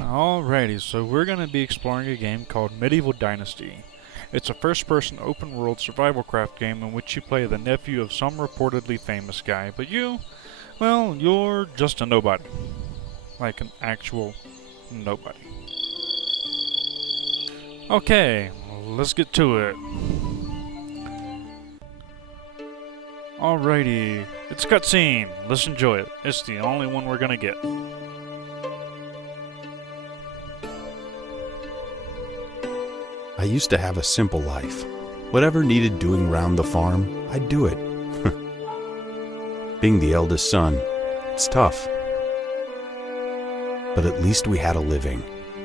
Alrighty, so we're going to be exploring a game called Medieval Dynasty. It's a first-person open-world survival craft game in which you play the nephew of some reportedly famous guy, but you, well, you're just a nobody. Like an actual nobody. Okay, let's get to it. Alrighty, it's a cutscene. Let's enjoy it. It's the only one we're gonna get. I used to have a simple life. Whatever needed doing round the farm, I'd do it. Being the eldest son, it's tough. But at least we had a living,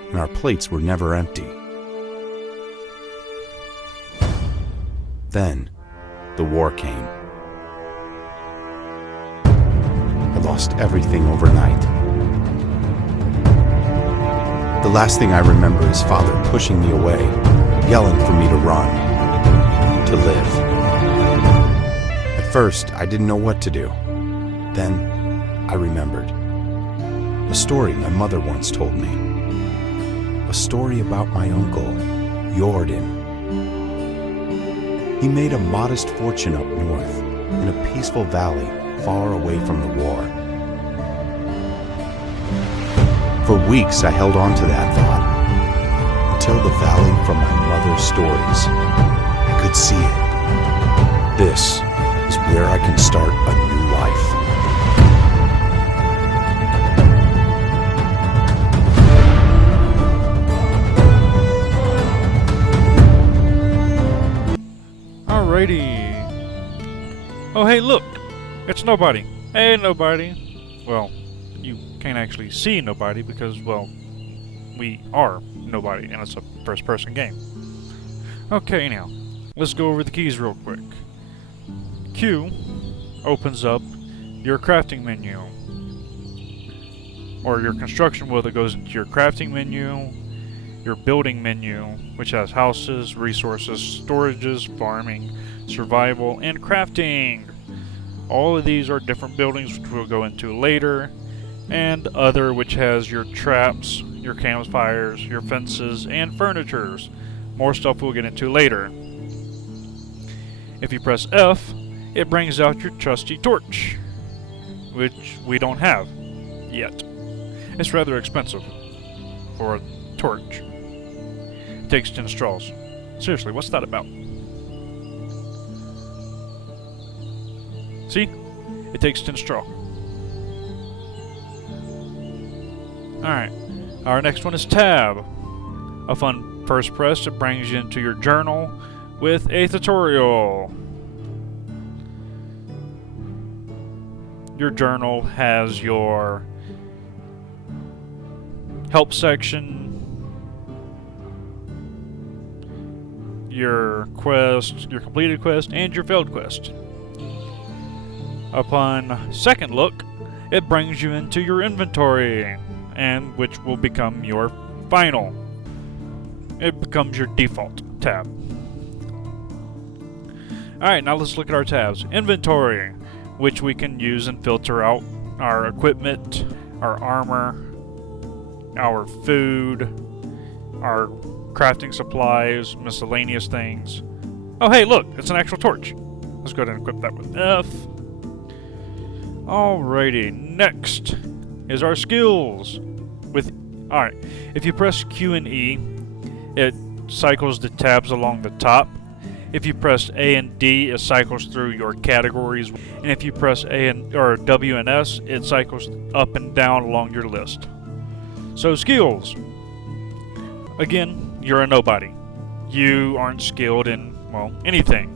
and our plates were never empty. Then, the war came. I lost everything overnight. The last thing I remember is Father pushing me away, yelling for me to run, to live. At first, I didn't know what to do. Then, I remembered. A story my mother once told me. A story about my uncle, Jordan. He made a modest fortune up north, in a peaceful valley far away from the war. For weeks I held on to that thought, until the valley from my mother's stories. I could see it. This is where I can start a new life. Alrighty. Oh, hey, look! It's nobody. Hey, nobody. Well, you can't actually see nobody because, well, we are nobody, and it's a first-person game. Okay, now, let's go over the keys real quick. Q opens up your crafting menu, or your construction wheel that goes into your crafting menu, your building menu, which has houses, resources, storages, farming, survival, and crafting. All of these are different buildings, which we'll go into later, and other, which has your traps, your campfires, your fences, and furnitures. More stuff we'll get into later. If you press F, it brings out your trusty torch, which we don't have yet. It's rather expensive for a torch. It takes 10 straws. Seriously, what's that about? See? It takes 10 straw. Alright. Our next one is Tab. A fun first press that brings you into your journal with a tutorial. Your journal has your help section, your quest, your completed quest, and your failed quest. Upon second look, it brings you into your inventory, and which will become your final. It becomes your default tab. Alright, now let's look at our tabs. Inventory, which we can use and filter out our equipment, our armor, our food, our crafting supplies, miscellaneous things. Oh hey, look, it's an actual torch. Let's go ahead and equip that with F. Alrighty, next is our skills. Alright, if you press Q and E, it cycles the tabs along the top. If you press A and D, it cycles through your categories. And if you press W and S, it cycles up and down along your list. So skills. Again, you're a nobody. You aren't skilled in, well, anything.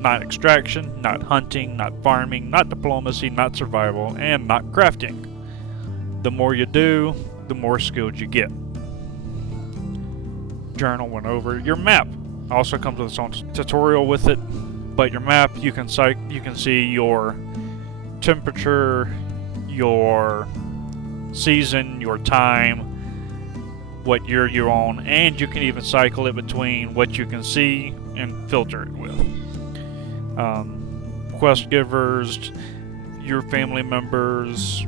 Not extraction, not hunting, not farming, not diplomacy, not survival, and not crafting. The more you do, the more skilled you get. Journal went over. Your map also comes with its own tutorial with it, but your map, you can see your temperature, your season, your time, what year you're on, and you can even cycle it between what you can see and filter it with. Quest givers, your family members,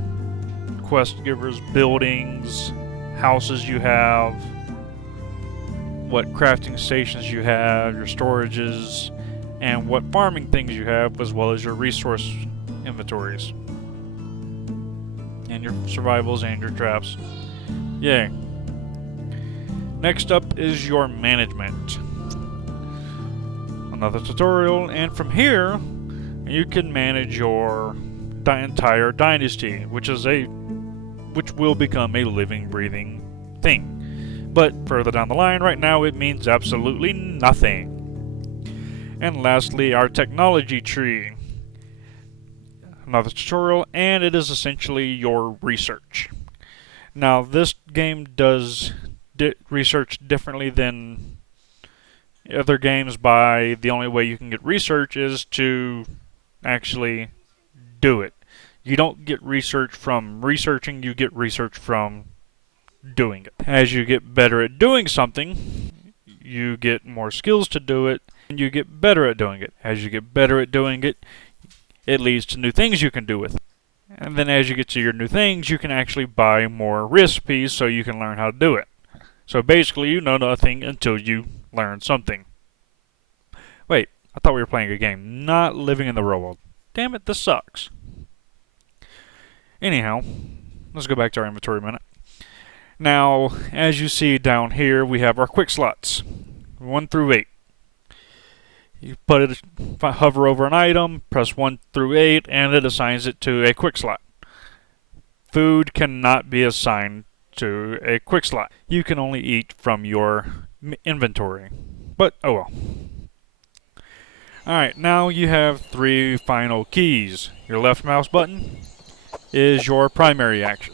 quest givers, buildings, houses you have, what crafting stations you have, your storages, and what farming things you have, as well as your resource inventories. And your survivals and your traps. Yay. Next up is your management. Another tutorial, and from here you can manage your entire dynasty, which will become a living, breathing thing. But further down the line, right now it means absolutely nothing. And lastly, our technology tree. Another tutorial, and it is essentially your research. Now, this game does research differently than other games by the only way you can get research is to actually do it. You don't get research from researching, you get research from doing it. As you get better at doing something, you get more skills to do it, and you get better at doing it. As you get better at doing it, it leads to new things you can do with it. And then as you get to your new things, you can actually buy more recipes so you can learn how to do it. So basically, you know nothing until you learn something. Wait, I thought we were playing a game, not living in the real world. Damn it, this sucks. Anyhow, let's go back to our inventory a minute. Now, as you see down here, we have our quick slots, 1 through 8. You hover over an item, press 1 through 8, and it assigns it to a quick slot. Food cannot be assigned to a quick slot. You can only eat from your inventory. But, oh well. Alright, now you have 3 final keys. Your left mouse button is your primary action.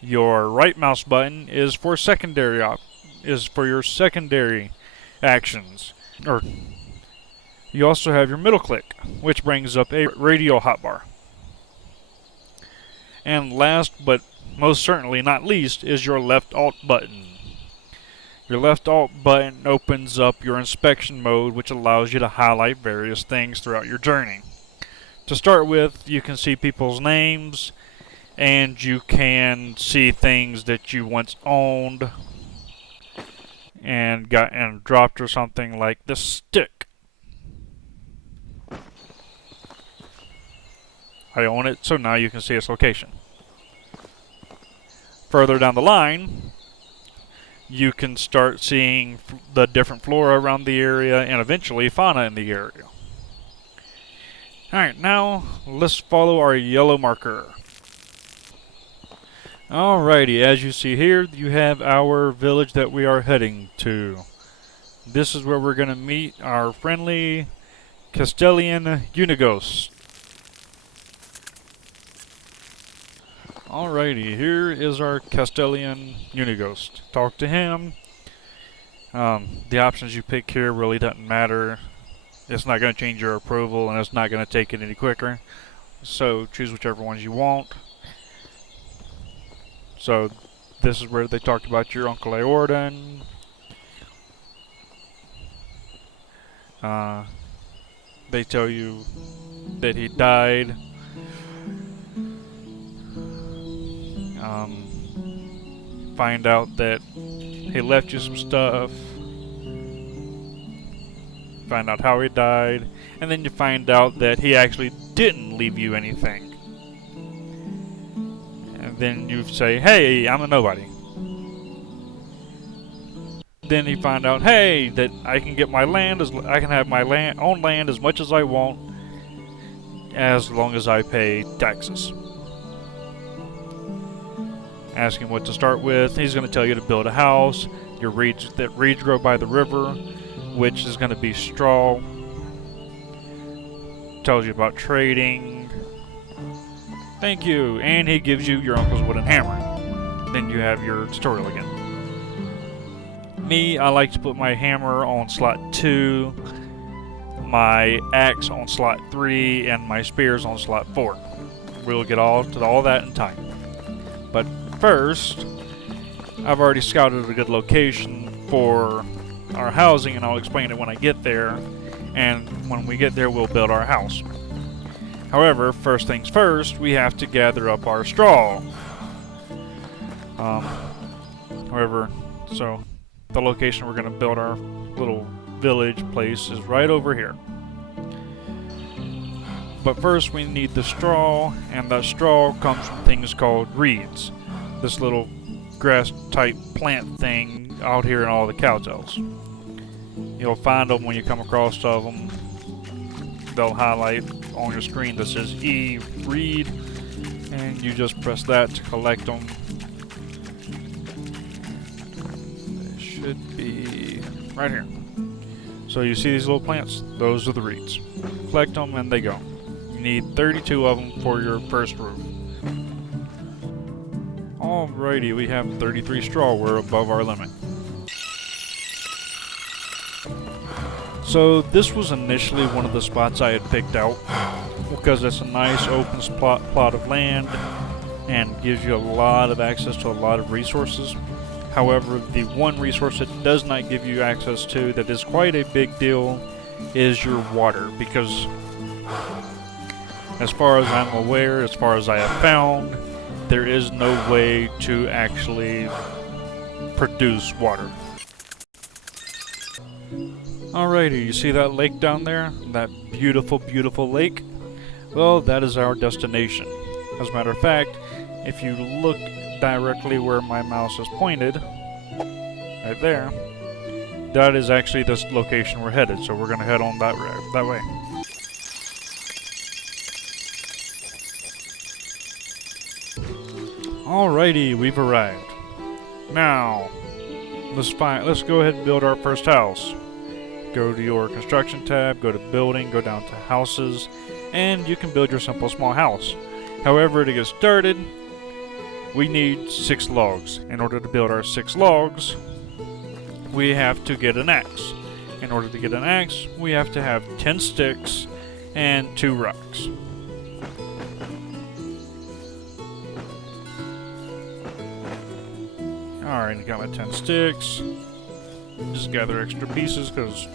Your right mouse button is for your secondary actions. You also have your middle click, which brings up a radio hotbar. And last but most certainly not least is your left alt button. Your left alt button opens up your inspection mode, which allows you to highlight various things throughout your journey. To start with, you can see people's names, and you can see things that you once owned and got and dropped or something, like this stick. I own it, so now you can see its location. Further down the line, you can start seeing the different flora around the area and eventually fauna in the area. Alright, now let's follow our yellow marker. Alrighty, as you see here, you have our village that we are heading to. This is where we're going to meet our friendly Castellan Unighost. Alrighty, here is our Castellan Unighost. Talk to him. The options you pick here really doesn't matter. It's not going to change your approval, and it's not going to take it any quicker. So choose whichever ones you want. So this is where they talked about your Uncle Aordan. They tell you that he died. Find out that he left you some stuff. Find out how he died. And then you find out that he actually didn't leave you anything. And then you say, hey, I'm a nobody. Then you find out, hey, that I can get my land, I can have my own land as much as I want, as long as I pay taxes. Ask him what to start with. He's going to tell you to build a house. Your reeds grow by the river, which is going to be straw. Tells you about trading. Thank you. And he gives you your uncle's wooden hammer. Then you have your tutorial again. Me, I like to put my hammer on slot 2, my axe on slot 3, and my spears on slot 4. We'll get all to all that in time. But first, I've already scouted a good location for our housing, and I'll explain it when I get there. And when we get there, we'll build our house. However, first things first, we have to gather up our straw. However, so the location we're going to build our little village place is right over here. But first we need the straw, and that straw comes from things called reeds. This little grass type plant thing out here in all the cowtells. You'll find them when you come across them. They'll highlight on your screen that says E reed, and you just press that to collect them. They should be right here. So you see these little plants? Those are the reeds. Collect them and they go. You need 32 of them for your first roof. Alrighty, we have 33 straw. We're above our limit. So this was initially one of the spots I had picked out because it's a nice open plot of land and gives you a lot of access to a lot of resources. However, the one resource it does not give you access to that is quite a big deal is your water, because as far as I'm aware, as far as I have found, there is no way to actually produce water. Alrighty, you see that lake down there? That beautiful, beautiful lake? Well, that is our destination. As a matter of fact, if you look directly where my mouse is pointed, right there, that is actually this location we're headed, so we're going to head on that way. Alrighty, we've arrived. Now, let's go ahead and build our first house. Go to your construction tab, go to building, go down to houses, and you can build your simple small house. However, to get started, we need 6 logs. In order to build our 6 logs, we have to get an axe. In order to get an axe, we have to have 10 sticks and 2 rocks. Alright, I got my 10 sticks. Just gather extra pieces because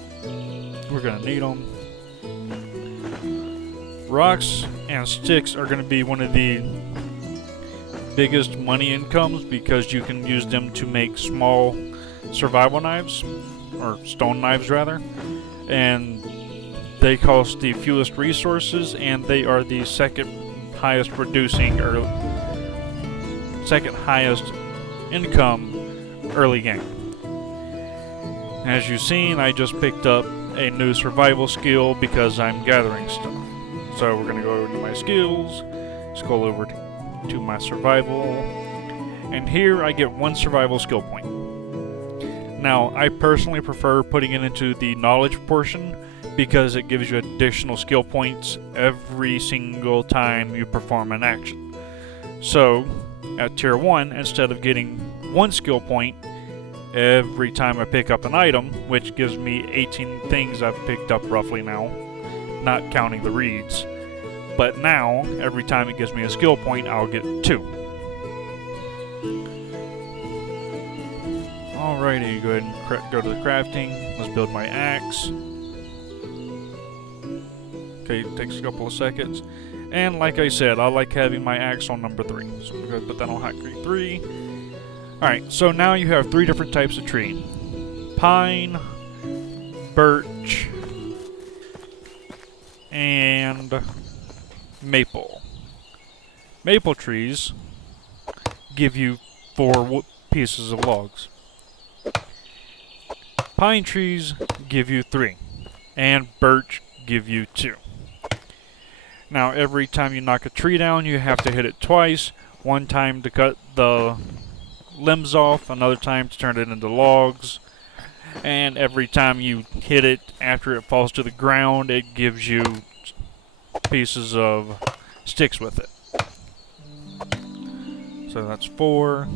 we're going to need them. Rocks and sticks are going to be one of the biggest money incomes because you can use them to make small survival knives, or stone knives rather, and they cost the fewest resources, and they are the second highest producing or second highest income early game. As you've seen, I just picked up a new survival skill because I'm gathering stuff. So we're going to go over to my skills, scroll over to my survival, and here I get 1 survival skill point. Now, I personally prefer putting it into the knowledge portion because it gives you additional skill points every single time you perform an action. So, at tier 1, instead of getting 1 skill point every time I pick up an item, which gives me 18 things I've picked up roughly now, not counting the reeds. But now, every time it gives me a skill point, I'll get 2. Alrighty, go ahead and go to the crafting. Let's build my axe. Okay, it takes a couple of seconds. And like I said, I like having my axe on number 3. So I'm going to put that on hot grade 3. Alright, so now you have 3 different types of tree. Pine, birch, and maple. Maple trees give you 4 pieces of logs. Pine trees give you 3. And birch give you 2. Now every time you knock a tree down, you have to hit it twice. One time to cut the limbs off, another time to turn it into logs. And every time you hit it after it falls to the ground, it gives you pieces of sticks with it. So that's 4.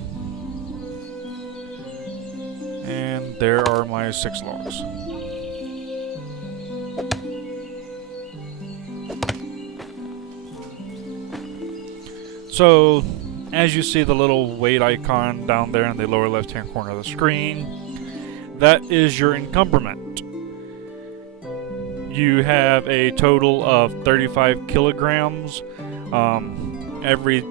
And there are my 6 logs. So, as you see the little weight icon down there in the lower left-hand corner of the screen, that is your encumberment. You have a total of 35 kilograms. Every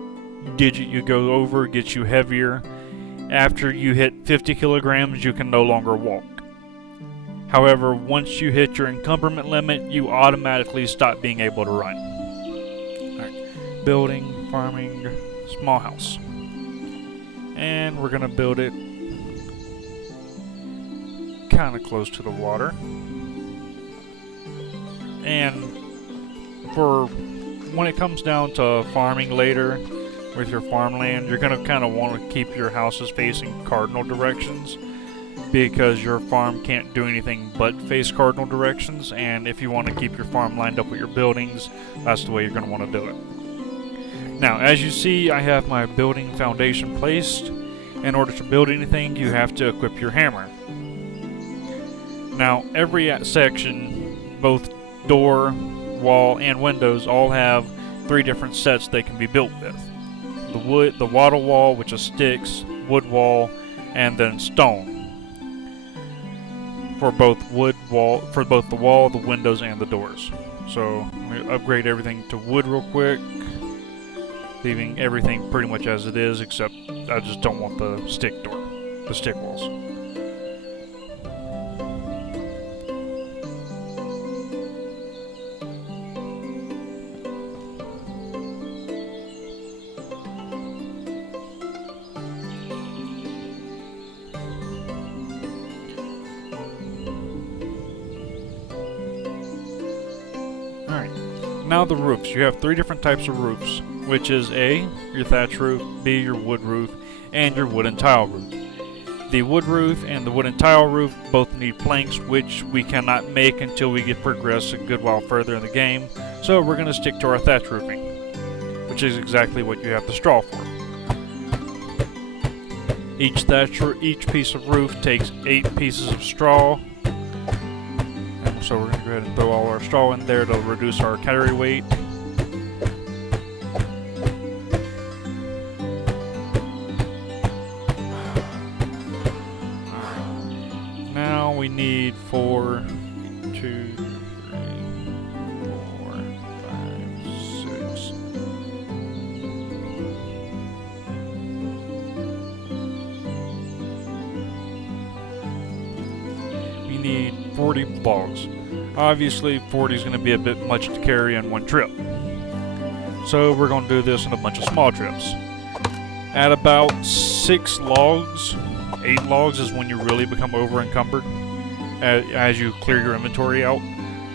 digit you go over gets you heavier, After you hit 50 kilograms, you can no longer walk. However, once you hit your encumberment limit, you automatically stop being able to run. Alright, building, farming, small house. And we're going to build it kind of close to the water. And for when it comes down to farming later with your farmland, you're going to kind of want to keep your houses facing cardinal directions, because your farm can't do anything but face cardinal directions, and if you want to keep your farm lined up with your buildings, that's the way you're going to want to do it. Now, as you see, I have my building foundation placed. In order to build anything, you have to equip your hammer. Now, every section, both door, wall, and windows, all have 3 different sets they can be built with. The wattle wall, which is sticks, wood wall, and then stone. For both the wall, the windows, and the doors. So let me upgrade everything to wood real quick, leaving everything pretty much as it is, except I just don't want the stick walls. Now the roofs. You have 3 different types of roofs, which is A, your thatch roof, B, your wood roof, and your wooden tile roof. The wood roof and the wooden tile roof both need planks, which we cannot make until we get progressed a good while further in the game, so we're going to stick to our thatch roofing, which is exactly what you have the straw for. Each piece of roof takes 8 pieces of straw. So we're going to go ahead and throw all our straw in there to reduce our carry weight. Now we need 4, 2, 3, 4, 5, 6. We need 40 logs. Obviously, 40 is going to be a bit much to carry in one trip. So we're going to do this in a bunch of small trips. At about 6 logs, 8 logs is when you really become over encumbered as you clear your inventory out.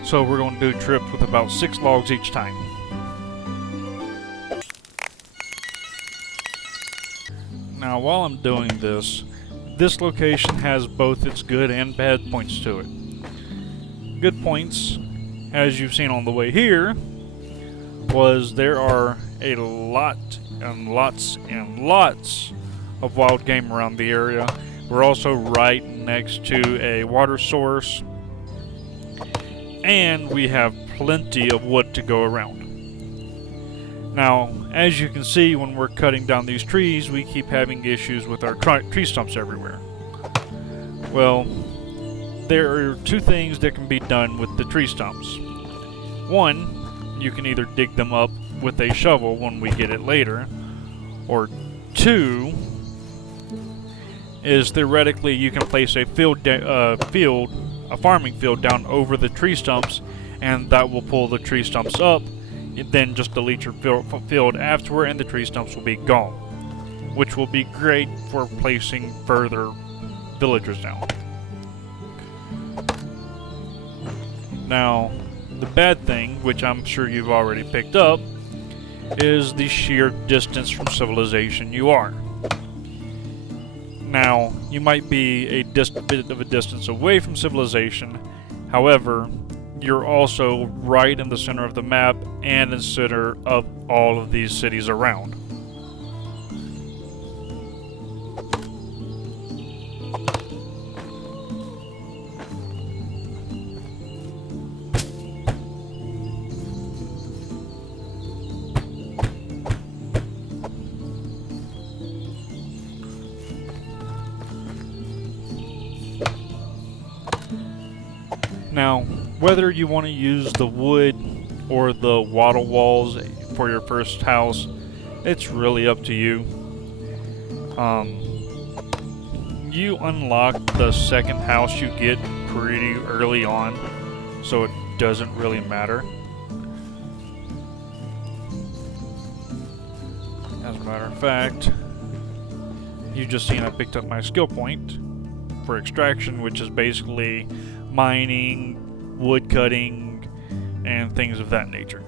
So we're going to do trips with about 6 logs each time. Now while I'm doing this location has both its good and bad points to it. Good points, as you've seen on the way here, was there are a lot and lots and lots of wild game around the area. We're also right next to a water source, and we have plenty of wood to go around. Now, as you can see, when we're cutting down these trees, we keep having issues with our tree stumps everywhere. Well, there are 2 things that can be done with the tree stumps. One, you can either dig them up with a shovel when we get it later, or 2 is theoretically you can place a farming field down over the tree stumps, and that will pull the tree stumps up. Then just delete your field afterward, and the tree stumps will be gone, which will be great for placing further villagers down. Now, the bad thing, which I'm sure you've already picked up, is the sheer distance from civilization you are. Now, you might be a bit of a distance away from civilization, however, you're also right in the center of the map and in the center of all of these cities around. Now, whether you want to use the wood or the wattle walls for your first house, it's really up to you. you unlock the second house you get pretty early on, so it doesn't really matter. As a matter of fact, you just seen I picked up my skill point for extraction, which is basically mining, wood cutting, and things of that nature.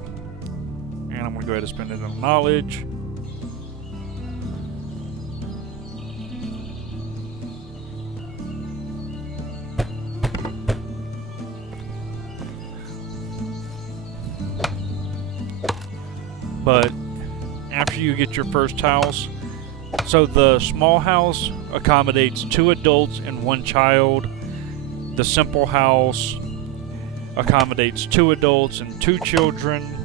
And I'm going to go ahead and spend it on knowledge. But after you get your first house, so the small house accommodates 2 adults and 1 child. The simple house accommodates 2 adults and 2 children.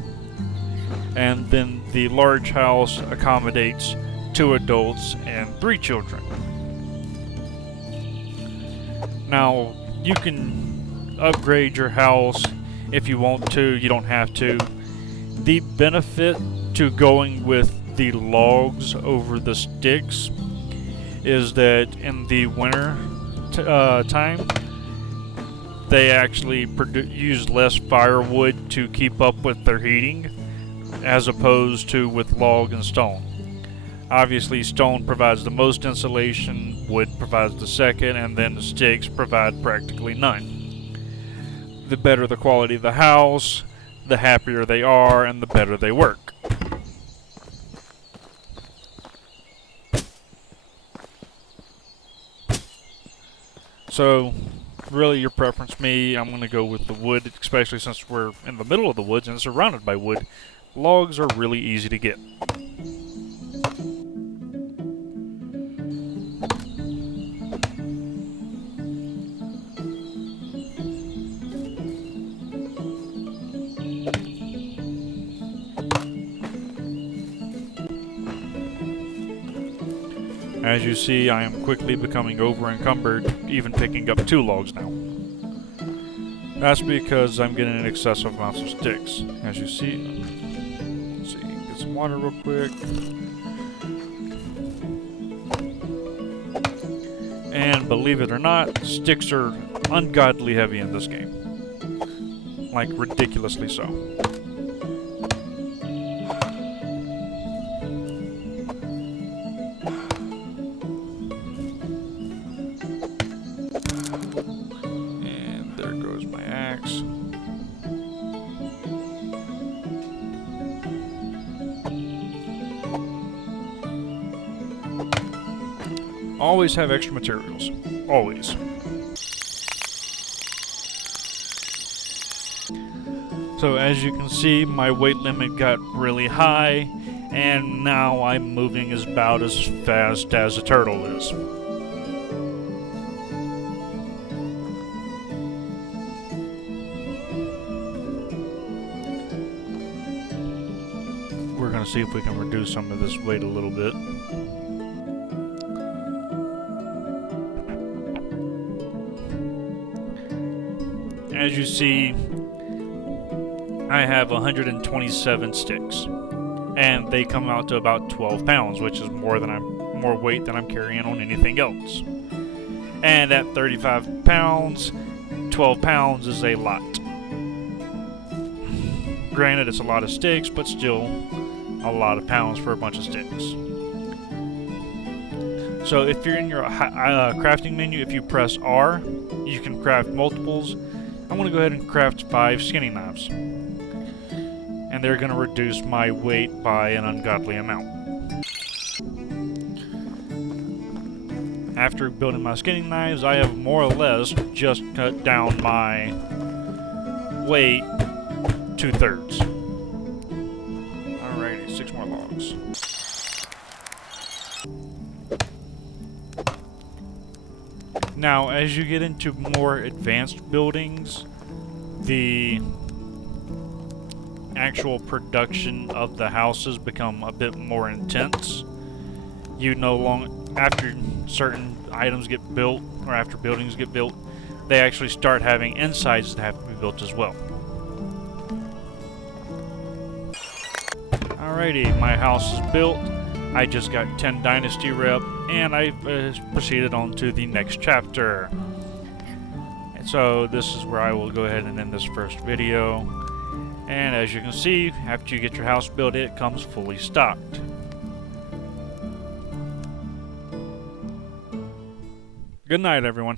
And then the large house accommodates 2 adults and 3 children. Now, you can upgrade your house if you want to, you don't have to. The benefit to going with the logs over the sticks is that in the winter time, they actually use less firewood to keep up with their heating, as opposed to with log and stone. Obviously, stone provides the most insulation, wood provides the second, and then the sticks provide practically none. The better the quality of the house, the happier they are, and the better they work. So, really your preference. Me, I'm going to go with the wood, especially since we're in the middle of the woods and surrounded by wood. Logs are really easy to get. As you see, I am quickly becoming over-encumbered, even picking up 2 logs now. That's because I'm getting excessive amounts of sticks. As you see, let's see, get some water real quick. And believe it or not, sticks are ungodly heavy in this game. Like, ridiculously so. Always have extra materials. Always. So as you can see, my weight limit got really high, and now I'm moving about as fast as a turtle is. We're going to see if we can reduce some of this weight a little bit. As you see, I have 127 sticks, and they come out to about 12 pounds, which is more weight than I'm carrying on anything else. And at 35 pounds, 12 pounds is a lot. Granted, it's a lot of sticks, but still a lot of pounds for a bunch of sticks. So if you're in your crafting menu, if you press R, you can craft multiples. I'm going to go ahead and craft 5 skinning knives. And they're going to reduce my weight by an ungodly amount. After building my skinning knives, I have more or less just cut down my weight 2/3. Alrighty, 6 more logs. Now, as you get into more advanced buildings, the actual production of the houses become a bit more intense. You no longer, after certain items get built, or after buildings get built, they actually start having insides that have to be built as well. Alrighty, my house is built. I just got 10 Dynasty rep, and I proceeded on to the next chapter. And so this is where I will go ahead and end this first video. And as you can see, after you get your house built, it comes fully stocked. Good night, everyone.